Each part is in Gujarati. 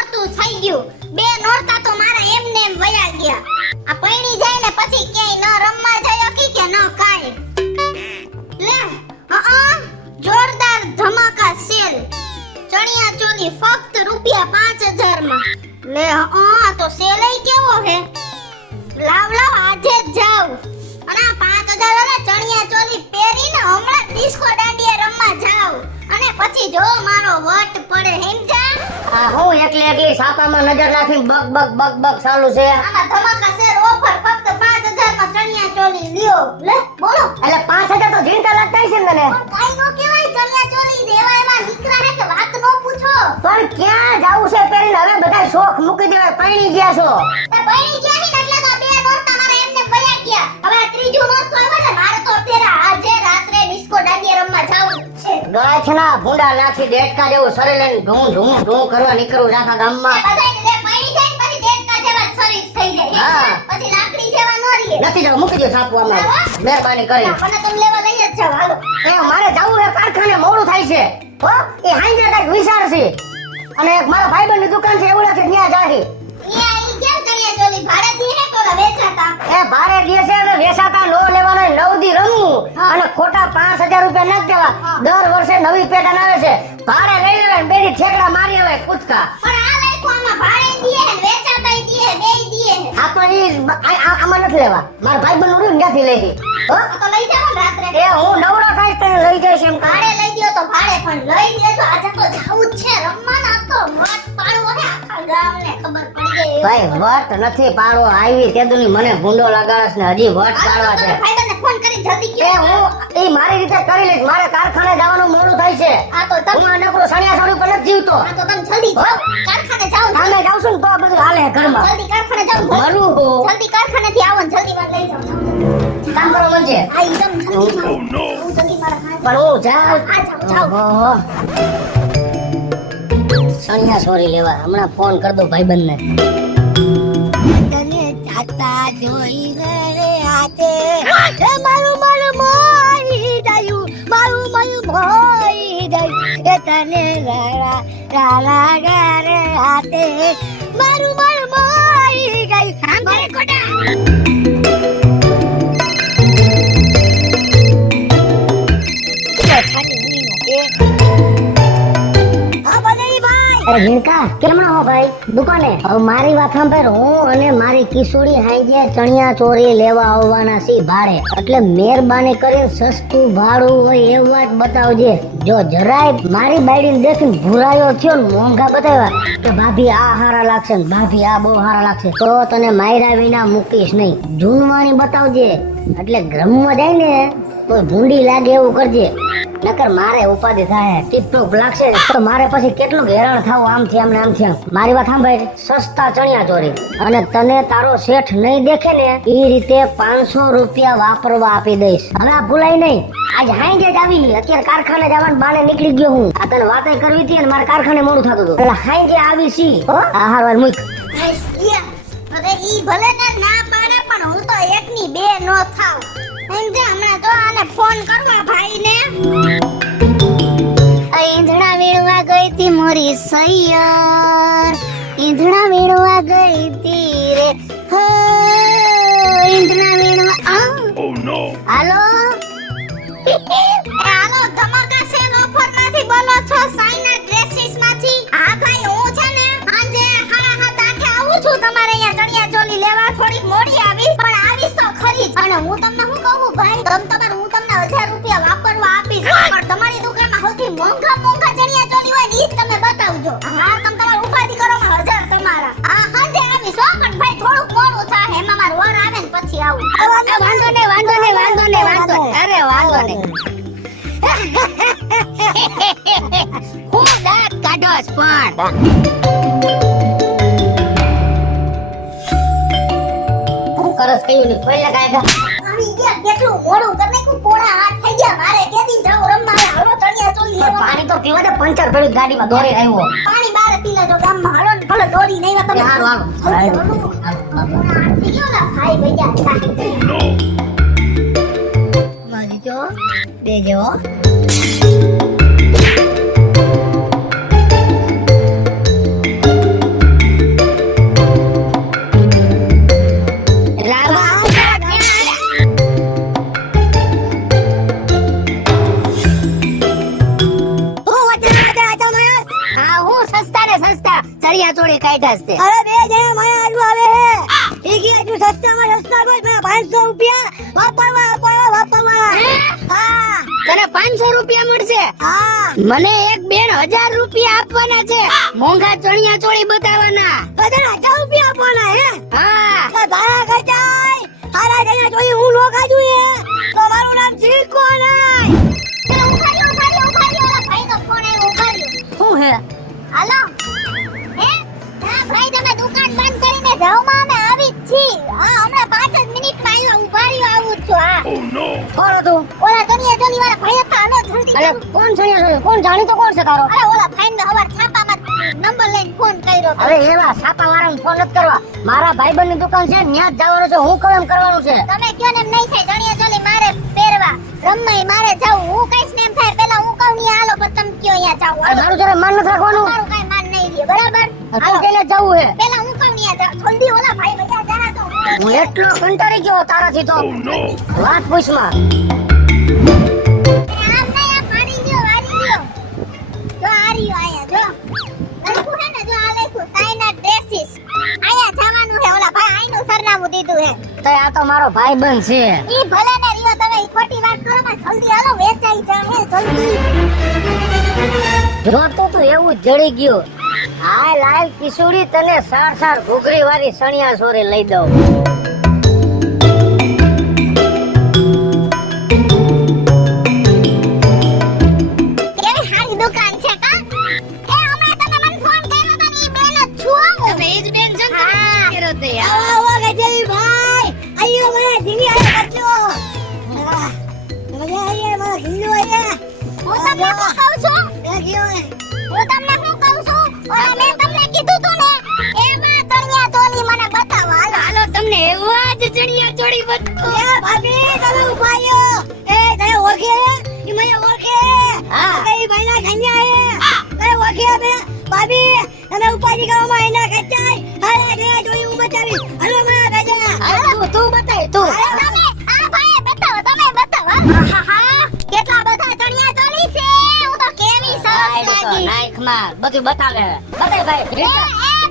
નોરતું થઈ ગયું. 2 નોરતા તો મારા એમને એમ વયા ગયા. આ પૈણી જાય ને પછી ક્યાંય ન રમવા જાય કે ન કાય. લે જોરદાર ધમાકા સેલ. ચણિયા ચોલી ફક્ત ₹5000 માં. લે તો સેલ કેવો હે. લાવ આજે જ જાવ. અને 5000 વાળા ચણિયા ચોલી પહેરીને હમણાં ડિસ્કો દાંડિયા રમવા જાવ. અને પછી જો મારો વટ પડે હેમજા. આ હું એકલી સાપામાં નજર નાખીને બગ બગ બગ બગ ચાલુ છે. આમાં ધમાકા સેલ ઓફર ફક્ત 5000 માં ચણિયા ચોલી લ્યો. લે બોલો. એટલે 5000 તો જીણતા લાગતા છે ને તને. કાઈ નો કહેવાય ચણિયા ચોલી દેવા એમાં નીકળા હે કે વાત નો પૂછો. પણ ક્યાં જાવું છે પહેરીને હવે બધા શોખ મૂકી દેવા પૈણી ગયા છો. એ પૈણી ગયા હી એટલે તો 2 નોરતા મારા એમને વયા ગયા. હવે ત્રીજું નોરતો આવ્યો છે મારે તો તેરા આજે રાત્રે ડિસ્કો દાંડિયા રમવા જાવું છે. ગળાછના ભૂંડા નાખી દેડકા જેવું શરીર લઈને ઢૂં ઢૂં ઢૂં કરવા નીકળું આખા ગામમાં. બધાને જે પૈણી જાય પછી દેડકા જેવા સર્વિસ થઈ જાય. પછી લાકડી જેવા નો રહીએ. નથી જવું મૂકી દો સાપુ આમાં. મહેરબાની કરી. મને તમે લેવા લઈ જ જાવ હાલો. એ મારે જાવું છે કારખાને મોડું થાય છે. હો એ હાઈજે કઈક વિચાર છે. અને એક મારા ભાઈબંધની દુકાન છે એવું છે ત્યાં જાહી. ઈ કેમ ચણિયા ચોલી ભાડે દી હે તો વેચાતા. એ ભાડે દે છે અને વેચાતા નો લેવાનો 9 દી રમવું અને ખોટા 5000 રૂપિયા નાખ દેવા. દર વર્ષે નવી પેટર્ન આવે છે. ભાડે લઈ લેવા બેડી ઠેકડા મારી આવે કૂદકા. પણ આ લાઈકો આમાં ભાડે દી હે વેચાતાય દી હે બેય દી હે. આ પણ ઈ આમાં નથી લેવા. મારા ભાઈબંધ નું ત્યાંથી લઈ દી. હો તો લઈ જાવ રાત્રે. એ હું નવરો થાય તને લઈ જઈશ એમ. ભાડે લઈ ગયો તો ભાડે પણ લઈ દેજો. આજે તો જાવું જ છે રમવાના. તો મત પાડવો હે આખા ગામને ખબર પડી ગઈ. ભાઈ વટ નથી પાડવો આવી તેદુની મને ભૂંડો લગાડસ ને હજી વટ પાડવા છે. ભાઈબંધને ફોન કરી જલ્દી એ કયો. હું એ મારી રીતે કરી લઈશ. મારે કારખાને જવાનું મોડું થાય છે. આ તો તમે હું નકરો સણિયા સોડી પર નથી જીવતો. આ તો તમે જલ્દી જાઓ. કારખાને જાઓ. સામે જાવ છું ને તો બધું હાલે ઘરમાં. જલ્દી કારખાને જાઓ. મરું જલ્દી કારખાનેથી આવો ને જલ્દી મને લઈ જાઓ. કામ કરો મંજે. આ એકદમ જલ્દી હું જલ્દી મારા હાથ. પણ હું જાઉં. આ જાઓ ઓહો. સણિયા સોરી લેવા હમણાં ફોન કર દો ભાઈબંધને. તને તાતા જોઈ રે આતે એ મારું મોઈ ગયું. મારું મોઈ ગયું. એ તને રાલા ગારે આતે મારું મોઈ ગયું. સાંભળે કોટા. અરે ઝીણકા કેમણા હો ભાઈ દુકાને? હવે મારી વાત સાંભળ. હું અને મારી કિશોરી હાઈજે ચણિયા ચોરી લેવા આવવાના છી ભાડે. એટલે મહેરબાની કરીને સસ્તું ભાડું હોય એવું વાત બતાવજે. જો જરાય મારી બાયડીને દેખીને ભૂરાયો થયો ને મોંઘા બતાવ્યા કે ભાભી આ હારા લાગશે ને ભાભી આ બહુ હારા લાગશે તો તને માયરા વિના મૂકીશ નહીં. જૂનવાણી બતાવજે. એટલે ગ્રમમાં જાય ને તો ભૂંડી લાગે એવું કરજે. નકર મારે ઉપાધિ થાય. ટીપટોપ લાગશે તો મારે પછી કેટલું હેરાન થાવ આમથી આમ ને આમથી આમ. મારી વાત સાંભળ. સસ્તા ચણિયા ચોરી અને તને તારો શેઠ નહીં દેખે ને એ રીતે 500 રૂપિયા વાપરવા આપી દઈશ. હવે આ ભૂલાય નહીં. આજ હાઈ જ આવી. અત્યારે કારખાને જવાનું બાને નીકળી ગયો હું. આ તને વાતે કરવી હતી અને મારે કારખાને મોડું થતું હતું. એટલે હાઈ જે આવી છી. આ હારવાર મુક. અરે ઈ ભલે ને ના પાડે પણ હું તો એકની બે નો થાવ. હમણાં તો આને ફોન કરવા ભાઈને. ઈંધણા વીણવા ગઈ તી મોરી સૈયર. ઈંધણા વીણવા ગઈ તી રે હો. ઈંધણા વીણવા હાલો. હાલો ધમાકા સેલ ઓફર માંથી બોલો છો? સાઈના ડ્રેસીસ માંથી. હા ભાઈ હું છે ને આજે 7:30 આવું છું તમારે અહીંયા ચણિયા ચોલી લેવા. થોડીક મોડી આવીશ પણ આવીશ તો ખરી. અને હું તમને શું કહું ભાઈ હું તમને 1000 રૂપિયા વાપરવા આપીશ. પણ તમારી દુકાનમાં સૌથી મોંઘા ચણિયા ચોલી હોય ને ઈ તમે બતાવજો. હા તમે તમારી ઉપાધિ કરો માં 1000 તમારા. હા હાજે આવીશ હો પણ ભાઈ થોડુંક મોડું થાય. એમાં મારો વર આવે ને પછી આવું. વાંધો નહીં. અરે વાંધો નહીં. હું દાંત કાઢોસ પણ હું કરસ કયું નહીં કોઈ લગાય. આવી ગયા કેટલું મોડું કરને કો પોણા 8 થઈ ગયા. મારે કેદી જાવ રમવા. હાલો ચણિયા ચોલી લેવા. પાણી તો પીવા દે. પંચર પડ્યું ગાડીમાં દોરી આવ્યો. પાણી બાર પી લેજો ગામમાં. હાલો ને ભલે દોરી નહીં તમે. હાલો. થઈ ગયો ને ભાઈ ભૈયા. મારી જો દેજો. ગયા છે અરે બે જણા માયા આજુ આવે હે ઈ કે તું સસ્તામાં સસ્તા બોલ મેં 500 રૂપિયા વાપરવા હા તને 500 રૂપિયા મળશે હા મને એક બેન 1000 રૂપિયા આપવાના છે મોંઘા ચણિયા ચોળી બતાવવાના બધાને 1000 રૂપિયા આપવાના હે હા તો ભાડા ખર્ચાય હારા જણા જોઈ હું નો ખાજુ હે તો મારું નામ સિલ્કો નહીં ઉભાર્યો ઓલા ભાઈનો ફોન આવ્યો ઉભાર્યો શું હે હાલો હે હા ભાઈ તમે દુકાન બંધ કરીને જાઓ માં અમે આવી જ છી હા હમણાં 5 જ મિનિટમાં આવ્યો ઉભાર્યો આવું જ છું હા કોણ હતું ઓલા ચણિયા ચોલી વાળા ભાઈ હતા હાલો જલ્દી અરે કોણ ચણિયા ચોળી કોણ જાણીતો કોણ છે તારો અરે ઓલા ભાઈ ને હવાર છાપામાં નંબર લઈને ફોન કર્યો અરે એવા છાપા વાળાને ફોન નથી કરવા મારા ભાઈબંધની દુકાન છે ન્યા જ જવાનું છે હું કેમ કરવાનું છે તમે કયો ને એમ નહીં થાય ચણિયા ચોલી મારે પહેરવા રમવાય મારે જાવું હું કઈશ ને એમ થાય પેલા હું કહું ની હાલો પણ તમે કયો અહીંયા જાવ અરે મારું જરા માન નથી રાખવાનું મારું કઈ માન નહીં રહે બરાબર તું કેને જવું હે પેલા હું કહું ની જાવ જલ્દી ઓલા ભાઈ બધા જરા તો હું એટલો કંટાળી ગયો તારાથી તો વાત પૂછમાં આમ નહીં આ પાણી લ્યો વારી લ્યો જો આ રહ્યો આયા જો લખું હે ને જો આ લખું સાઈના ડ્રેસીસ આયા જવાનું હે ઓલા ભાઈ આઈનું સરનામું દીધું હે તો આ તો મારો ભાઈબંધ છે ઈ ભલે ને રહ્યો તમે ઈ ખોટી વાત કરો માં જલ્દી હાલો વેચાઈ જાહે જલ્દી જોતું તું એવું જ જડી ગયું હાય લાલ કિશોરી તને સાર ઘૂઘરી વાળી સણિયા સોરે લઈ દઉં કેવી સારી દુકાન છે કા એ હમણાં તમે મને ફોન કર્યો તો ને ઈ બેન જ છું તમે ઈ જ બેન છો ને કર્યો તે આવો ગજેલી ભાઈ આયો મને જીની આયો બચ્ચો મને આયો મને ગીલો આયો હું તમને શું કહું છું એ ગયો હે હું તમને શું કહું છું ઓલા મેં તમને કીધું તું ને એમાં ચણિયા ચોલી મને બતાવો હાલો હાલો તમને એવા જ ચણિયા ચોળી બતાવો એ ભાભી તમે ઉભાયો એ તને ઓળખે ઈ મને ઓળખે હા. એ ભાઈના કન્યા હે તને ઓળખે બે ભાભી તમે ઉપાડી કરવામાં એના કચાય હારે રે જોઈ હું બતાવી હાલો મારા ગજા હાલો તું બતાય તું તમે આ ભાઈ બતાવો તમે બતાવો આહાહા, કેટલા બધા ચણિયા ચોલી છે હું તો કેવી સરસ લાગી નાઈખમાં બધું બતાવે બતાય ભાઈ એ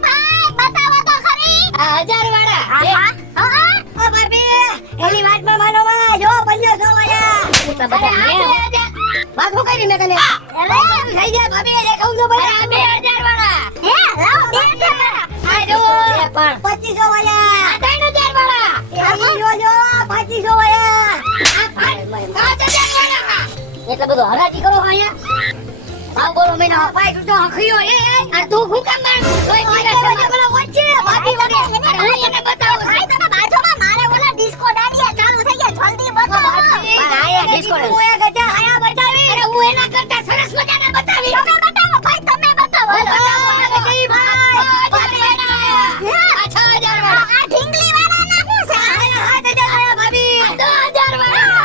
ભાઈ બતાવો તો ખરી આ 1000 વાળા આહા, આહા. ઓ ભાભી એની વાતમાં માનો માં જો 500 વાળા અરે આ 2000 વાત હું કરી મેં તને થઈ જાય ભાભી એ કહું તો અરે આ 2000 વાળા હે લાવો બે જણા આ જો પણ 2500 વાળા આ 3000 વાળા એ જો 2500 વાળા એટલે બધું હરાજી કરો અહીંયા ભાવ બોલો મહિના પાય તૂટો હખિયો એ આ તું હું કામ માર કોઈ પેલા વચ્ચે ભાભી વગે અરે હું તને બતાવું ભાઈ તમે બાજુમાં મારે ઓલા ડિસ્કો દાંડિયા ચાલુ થઈ ગયા જલ્દી બતાવો આયા ડિસ્કો હું એ ગજા આયા બતાવી અરે હું એના કરતા સરસ મજાના બતાવી તમે બતાવો ભાઈ તમે બતાવો ગઈ ભાઈ આ 6000 વાળા આ ઢીંગલી વાળાના શું છે આયા 7000 વાળા ભાભી 10000 વાળા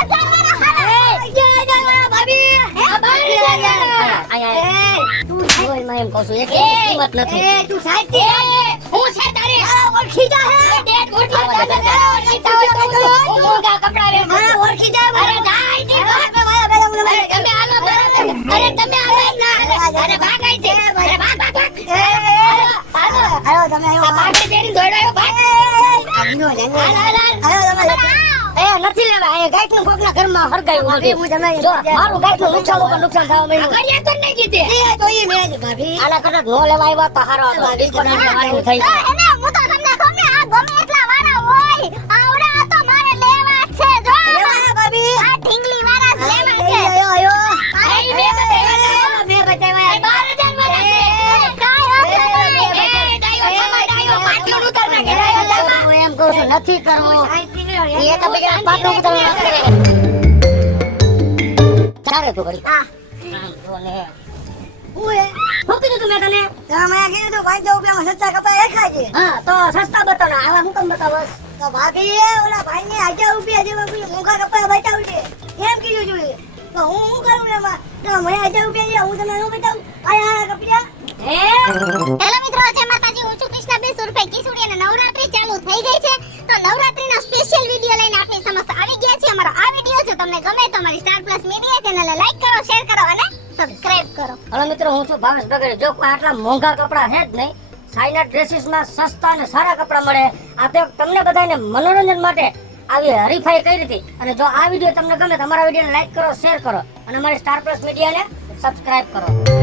10,000 વાળા 11000 વાળા ભાભી આ 12000 આયા તું જોઈ માં એમ કહું છું એક કિંમત નથી એ તું સાચી હું છે તારે ઓળખી જા હે ડેટ ઓળખી કપડા રે મારા ઓળખી જા અરે જાય તે અરે તમે આલો બરાબર અરે તમે આલો ના અરે ભાગાય છે અરે ભાગ હાલો તમે આ પાટે તેરી દોડાયો ભાગ એ નથી લેવા એ ગાયનું કોકના ઘરમાં હરગાયું નથી હું તમે જો મારું ગાયનું નુકસાન ઉપર નુકસાન થવા માંડ્યું કરિયા તો નહીં કીધે આના કરતા નો લેવા આવ્યા તો હારો હતો ડિસ્કાઉન્ટ લેવાનું થઈ એને હું તો તમને કહું ને આ ગમે એટલા વાળા હોય આવડા તો મારે લેવા જ છે જો આ ઢીંગલી વાળા જ લેવા છે એ બે બતાવ્યા બે બતાવ્યા 12000 વાળા છે કાઈ વાત નહીં એ ડાયો ડાયો પાટિયો ઉતાર નાખે હું એમ કહું છું નથી કરવું એ તો બીજા પાટો ઉતાર નાખે ચાલે તો કરી હા જો ને હું એ હું કીધું તું મેં તને તમે કીધું તો 500 રૂપિયામાં સસ્તા કપડા દેખાય છે હા તો સસ્તા બતાવો ને આવા હું કેમ બતાવસ તો ભાભી ઓલા ભાઈને 1000 રૂપિયા જેવા કોઈ મોંઘા કપડા બતાવજે એમ કીધું જોઈએ તો હું કરું ને એમાં તો મને 1000 રૂપિયા જેવા હું તમને ન બતાવું આયા કપડા હેલો મિત્રો જય માતાજી હું છું કૃષ્ણા 200 રૂપિયા કિશોરી અને નવરાત્રી ચાલુ થઈ ગઈ છે તો નવરાત્રીના સ્પેશિયલ વિડિયો લઈને આપણી સમક્ષ આવી ગયા છે અમારો આ વિડિયો જો તમને ગમે તો અમારી સ્ટાર પ્લસ મીડિયા ચેનલને લાઈક કરો શેર કરો અને સબસ્ક્રાઇબ કરો હવે મિત્રો હું છું ભાવેશ બગડે જો કોઈ આટલા મોંઘા કપડા છે જ નહીં સાઈના ડ્રેસીસમાં સસ્તા અને સારા કપડાં મળે. આ તો તમને બધાને મનોરંજન માટે આવી હરીફાઈ કરી હતી. અને જો આ વિડીયો તમને ગમે તો અમારા વિડીયોને લાઈક કરો, શેર કરો અને અમારી સ્ટાર પ્લસ મીડિયાને સબસ્ક્રાઇબ કરો.